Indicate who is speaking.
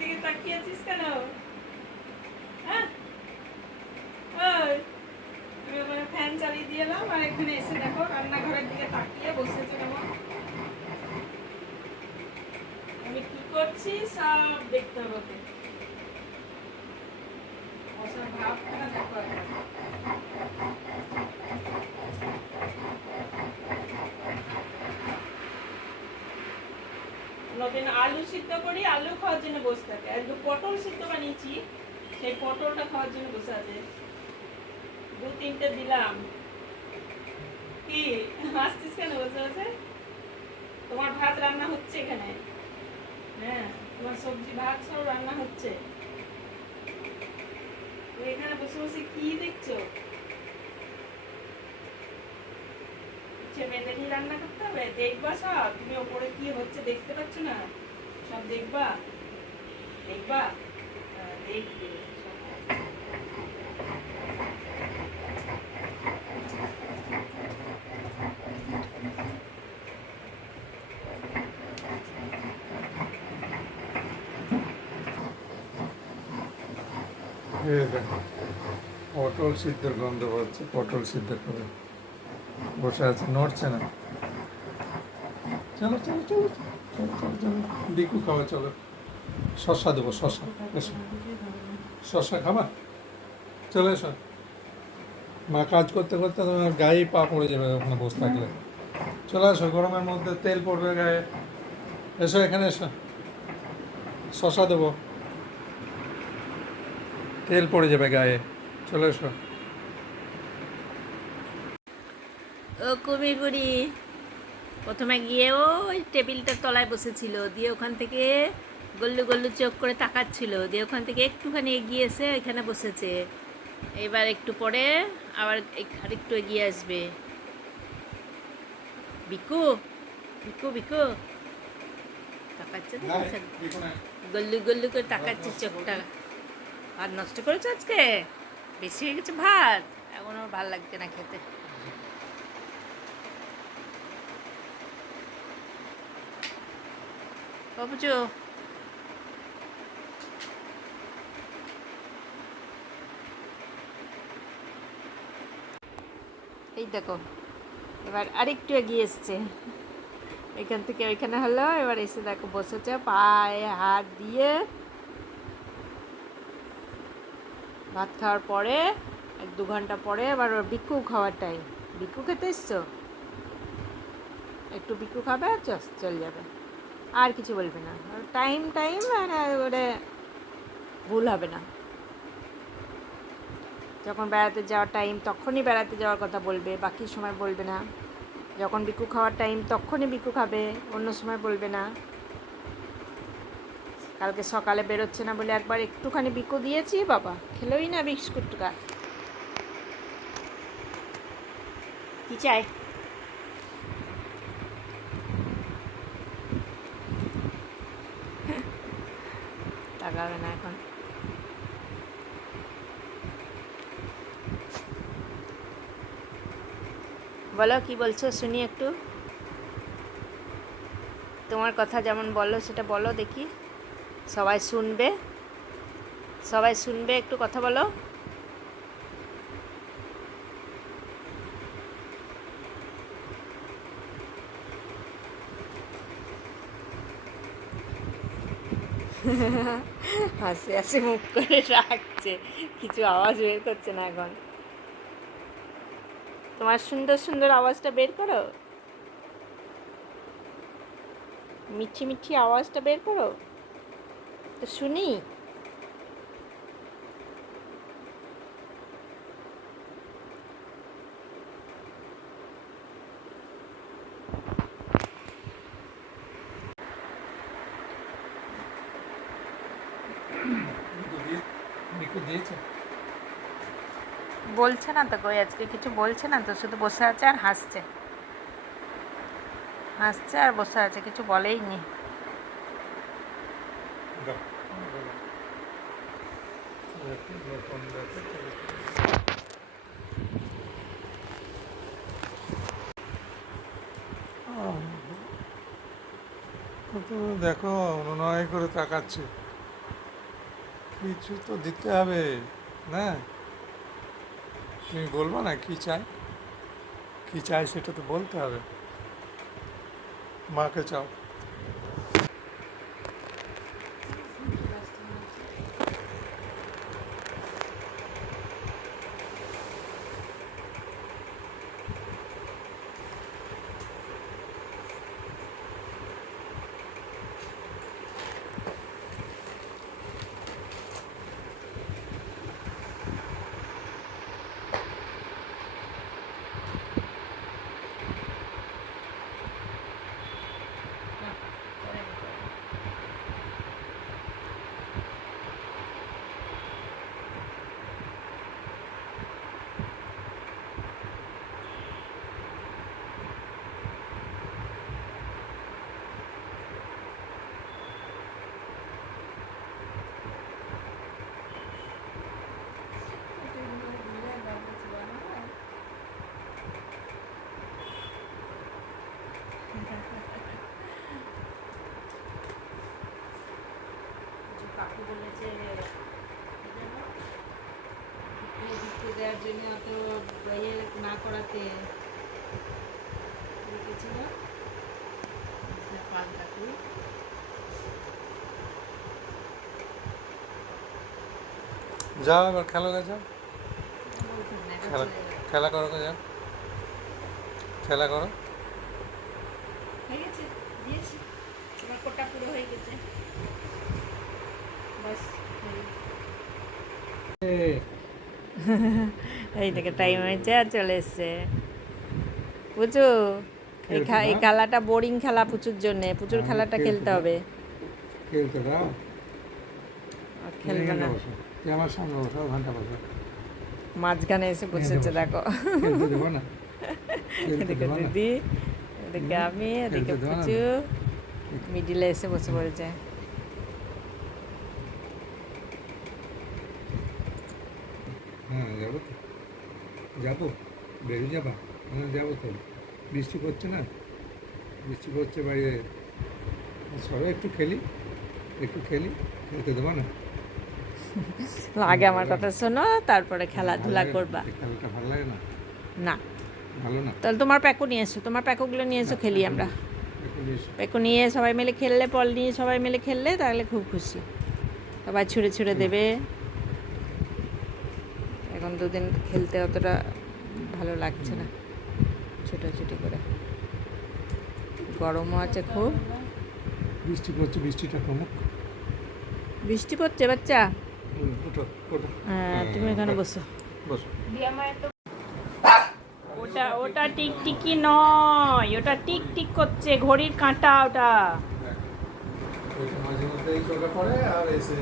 Speaker 1: দিকে তাকিয়ে আছিস কেন? হ্যাঁ? তুমি ওখানে ফ্যান চালিয়ে দিয়ে এলাম, আর এখানে এসে দেখো রান্নাঘরের দিকে তাকিয়ে বসেছো কেমন? আমি কি করছি? সব দেখতে হবে ওকে বসার ভাবখানা দেখো একবার। নতুন আলু সিদ্ধ করি, আলু খাওয়ার জন্য বসে থাকে। আজকে পটল সিদ্ধ বানিয়েছি, সেই পটলটা খাওয়ার জন্য বসে আছে। দু তিনটে দিলাম। কি? হাসছিস কেন বসে বসে? তোমার ভাত রান্না হচ্ছে এখানে? হ্যাঁ তোমার সবজি, ভাত সব রান্না হচ্ছে। এখানে বসে বসে কি দেখছ? ইচ্ছে বেঁধে নিয়ে রান্না করতে হবে দেখবা সব তুমি ওপরে কি হচ্ছে দেখতে পাচ্ছ না? সব দেখবা? দেখবা? হ্যাঁ, দেখবে
Speaker 2: দেখো পটল সিদ্ধর গন্ধ পাচ্ছে পটল সিদ্ধ করে। বসে আছে, নড়ছে না। চলো চলো চলো চলো চলো চলো। বিকু খাওয়া, চলো। শশা দেবো, শশা, এসো। শশা খাবা? চলে, এসো। মা কাজ করতে করতে তোমার গায়ে পা পড়ে যাবে ওখানে বসে থাকলে। চলে, এসো, গরমের মধ্যে তেল পড়বে গায়ে। এসো, এখানে এসো। শশা দেবো। তেল পড়ে যাবে গায়ে। চলে, এসো।
Speaker 1: ও কুমির বুড়ি। প্রথমে গিয়ে ও ওই টেবিলটার তলায় বসেছিল দিয়ে ওখান থেকে গল্লু গল্লু চোখ করে তাকাচ্ছিল দিয়ে ওখান থেকে একটুখানি এগিয়ে এসে এখানে বসেছে। এবার একটু পরে আবার আরেকটু এগিয়ে আসবে। বিকু বিকু বিকু তাকাচ্ছে গল্লু গল্লু করে তাকাচ্ছে চোখটা। ভাত নষ্ট করেছ আজকে? বেশি হয়ে গেছে ভাত। এখন ভালো লাগছে না খেতে। বাবুচু এই দেখো, এবার আরেকটু এগিয়ে এসছে। এখান থেকে ওইখানে হলো, এবার এসে দেখো বসেছে, পায়ে হাত দিয়ে। ভাত খাওয়ার পরে, এক দু ঘণ্টা পরে এবার ওর বিক্ষু খাওয়ার টাইম বিক্ষু খেতে এসছো? একটু বিক্ষু খাবে চস চলে যাবে। আর কিছু বলবে না। টাইম টাইম আর ওরে ভুল হবে না। যখন বেড়াতে যাওয়ার টাইম তখনই বেড়াতে যাওয়ার কথা বলবে, বাকি সময় বলবে না। যখন বিকু খাওয়ার টাইম তখনই বিকু খাবে, অন্য সময় বলবে না। কালকে সকালে বেরোচ্ছে না বলে একবার একটুখানি বিকু দিয়েছি, বাবা, খেলোই না বিস্কুটটা কি চাই তাকাবে না এখন বলো, কি বলছো? শুনি একটু। তোমার কথা যেমন বলো, সেটা বলো দেখি। সবাই শুনবে? সবাই শুনবে? একটু কথা বলো। হাসি হাসি মুখ করে রাখছে। কিছু আওয়াজ বের করছে না এখন। তোমার সুন্দর সুন্দর আওয়াজটা বের করো। মিঠি মিঠি আওয়াজটা বের করো। তো শুনি।
Speaker 2: দিয়েছে।
Speaker 1: বলছে না তো, কই আজকে কিছু বলছে না তো, শুধু বসে আছে আর হাসছে। হাসছে আর বসে আছে, কিছু বলেই নি।
Speaker 2: দেখো, অনুনয় করে তাকাচ্ছে। কিছু তো দিতে হবে, না? তুমি বলব না কি চাই? কি চাই সেটা তো বলতে হবে। মাকে চাও।
Speaker 3: কাকু বলেছে দেওয়ার জন্য অত ইয়ে না করাতে লিখেছিল। পান কাকু।
Speaker 2: যাও এবার খেলো গে যাও। খেলা খেলা করো যাও। খেলা করো।
Speaker 3: হয়ে গেছে দিয়েছি। আমার কোটা পুরো হয়ে গেছে বাস হয়ে গেছে।
Speaker 1: এই থেকে টাইম হয়েছে আর চলে এসছে। পুচু এই খেলাটা বোরিং খেলা পুচুর জন্য। পুচুর খেলাটা
Speaker 2: খেলতে
Speaker 1: হবে।
Speaker 2: খেলতে দাও
Speaker 1: আর খেলবে না।
Speaker 2: আমার সঙ্গে বসো ঘণ্টা বসো।
Speaker 1: মাঝখানে এসে বসেছে দেখো। এদিকে দিদি এদিকে আমি এদিকে পুচু। মিডিলে এসে বসে পড়েছে।
Speaker 2: হ্যাঁ যাব তো। যাব? বেরিয়ে যাবা? হ্যাঁ যাব তো। বৃষ্টি পড়ছে না? বৃষ্টি পড়ছে বাইরে সবাই একটু খেলি একটু খেলি খেলতে দেবো না।
Speaker 1: আগে আমার কথা শোনো তারপরে খেলাধুলা? করবা।
Speaker 2: খেলাটা ভালো লাগে না?
Speaker 1: না।
Speaker 2: ভালো না?
Speaker 1: তাহলে তোমার প্যাকও নিয়ে এসো তোমার প্যাকোগুলো নিয়ে এসো খেলি আমরা। প্যাকো নিয়ে সবাই মিলে খেললে বল নিয়ে সবাই মিলে খেললে তাহলে খুব খুশি। সবাই ছুঁড়ে ছুঁড়ে দেবে। এখন দুদিন খেলতে অতটা ভালো লাগছে না ছোটাছুটি করে। গরমও আছে খুব।
Speaker 2: বৃষ্টি পড়ছে বৃষ্টিটা কমুক।
Speaker 1: বৃষ্টি পড়ছে বাচ্চা? হ্যাঁ তুমি এখানে বসো।
Speaker 2: বসো।
Speaker 1: ওটা ওটা টিকটিকি নয় ওটা টিক টিক করছে ঘড়ির কাঁটা ওটা।
Speaker 2: মাঝে মধ্যে এই চোখে পড়ে আর এসে